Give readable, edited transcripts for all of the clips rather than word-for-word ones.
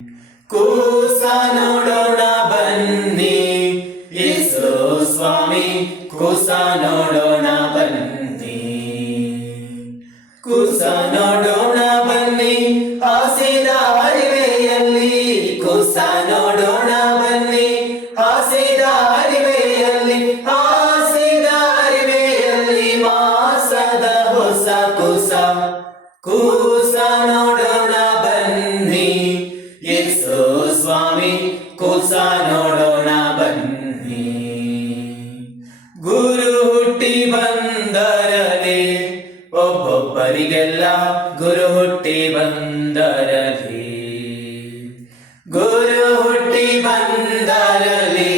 ಕೂಸ ನೋಡೋಣ ಬನ್ನಿ, ಯೇಸು ಸ್ವಾಮಿ ಕೂಸ ನೋಡೋಣ ಬನ್ನಿ. ಕೂಸ ನೋಡೋಣ ಬನ್ನಿ ಹಾಸಿದ ಅರಿವೆಯಲ್ಲಿ, ಕೂಸ ನೋಡೋಣ ಬನ್ನಿ ಹಾಸಿದ ಅರಿವೆಯಲ್ಲಿ, ಹಾಸಿದ ಅರಿವೆಯಲ್ಲಿ ಮಾಸದ ಹೊಸ ಕೂಸ. ಕೂಸ ನೋಡೋಣ ಬನ್ನಿ, ಯೇಸು ಸ್ವಾಮಿ ಕೂಸ ನೋಡೋಣ ಬನ್ನಿ. ಗುರು ಹುಟ್ಟಿ ಬಂದರಲಿ, ಒಬ್ಬೊಬ್ಬರಿಗೆಲ್ಲ ಗುರು ಹುಟ್ಟಿ ಬಂದರಲಿ. ಗುರು ಹುಟ್ಟಿ ಬಂದರಲಿ,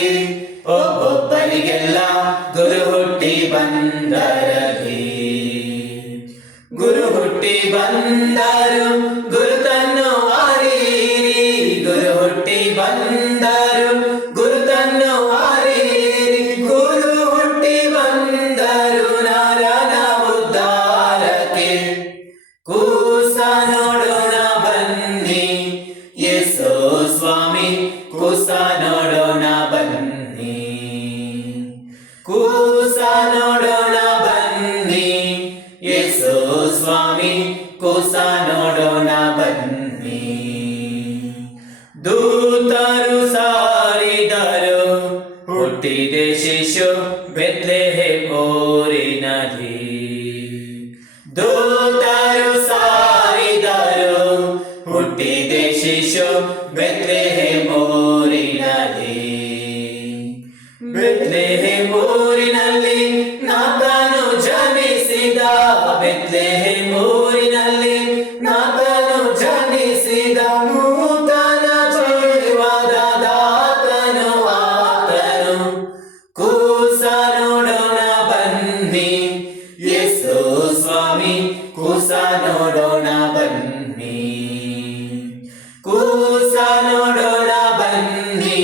ಒಬ್ಬೊಬ್ಬರಿಗೆಲ್ಲ ಗುರು ಹುಟ್ಟಿ ಬಂದರಲಿ. ಗುರು ಹುಟ್ಟಿ ಬಂದರು ಗುರುತನ್ನು ಅರಿಯಿರಿ, ಗುರು ಹುಟ್ಟಿ ಬಂದರು ಗುರುತನ್ನು ಅರಿಯಿರಿ. ಗುರು ಹುಟ್ಟಿ ಬಂದರು ನರನ ಉದ್ಧಾರಕ್ಕೆ. ಕೂಸ ನೋಡೋಣ ಬನ್ನಿ, ಯೇಸು ಸ್ವಾಮಿ ಕೂಸ ನೋಡೋಣ ಬನ್ನಿ. ಕೂಸ ನೋಡೋಣ ಬನ್ನಿ, ಯೇಸು ಸ್ವಾಮಿ ಕೂಸ ನೋಡೋಣ ಬನ್ನಿ. ದೂತರು ಸಾರಿದರು ಹುಟ್ಟಿದೆ ಶಿಶು ಬೆತ್ಲೆಹೇಮ್ ಊರಿನಲ್ಲಿ. ದೂತರು ಸಾರಿದರು ಹುಟ್ಟಿದೆ ಶಿಶು ಬೆತ್ಲೆಹೇಮ್ ಊರಿನಲ್ಲಿ. ಬೆತ್ಲೆಹೇಮ್ ಊರಿನಲ್ಲಿ ನಾಥನು ಜನಿಸಿದ, ಬೆತ್ಲೆಹೇಮ್ ಊರಿನಲ್ಲಿ ನಾಥನು ಜನಿಸಿದ. ನೂತನ ಜೀವದ ದಾತನು ಆತನು. ಕೂಸ ನೋಡೋಣ ಬನ್ನಿ, ಯೇಸು ಸ್ವಾಮಿ ಕೂಸ ನೋಡೋಣ ಬನ್ನಿ. ಕೂಸ ನೋಡೋಣ ಬನ್ನಿ,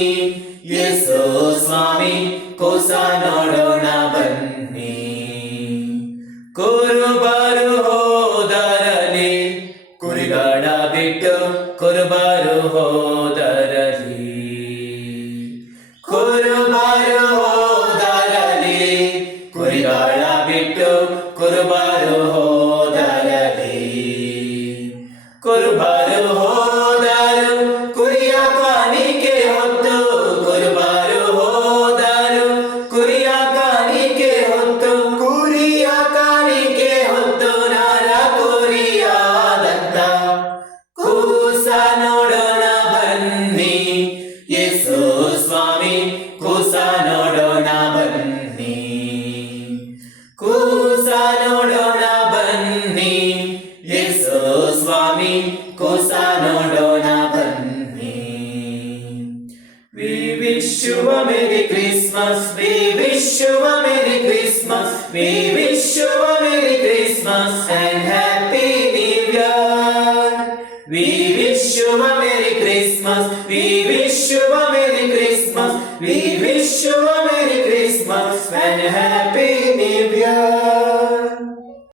ಯೇಸು ಸ್ವಾಮಿ ಕೂಸ ನೋಡೋಣ ಬನ್ನಿ. ಕುರುಬರು ಹೋದರಲಿ, ಕುರಿಗಳ ಬಿಟ್ಟು ಕುರುಬರು ಹೋದರಲಿ. ಕುರುಬರು ಹೋದರಲಿ, ಕುರಿಗಳ ಬಿಟ್ಟು ಕುರುಬರು ಹೋದರಲಿ. ಕುರುಬರು ಹೋದರು ಕುರಿಯ ಕಾಣಿಕೆ ಹೊತ್ತು, ಕುರುಬರು ಹೋದರು ಕುರಿಯ ಕಾಣಿಕೆ ಹೊತ್ತು. ಕುರಿಯ ಕಾಣಿಕೆ ಹೊತ್ತು ನರ ಕುರಿಯಾದಂತ. ಕೂಸ ನೋಡೋಣ ಬನ್ನಿ, ಯೇಸು ಸ್ವಾಮಿ ಕೂಸ ನೋಡೋಣ ಬನ್ನಿ. ಕೂಸ ನೋಡೋಣ ಬನ್ನಿ, ಯೇಸು ಸ್ವಾಮಿ ಕೂಸ ನೋಡೋಣ ಬನ್ನಿ. We wish you a Merry Christmas, we wish you a Merry Christmas, we wish you a Merry Christmas and Happy New Year. We wish you a Merry Christmas, we wish you a Merry Christmas, we wish you a Merry Christmas and Happy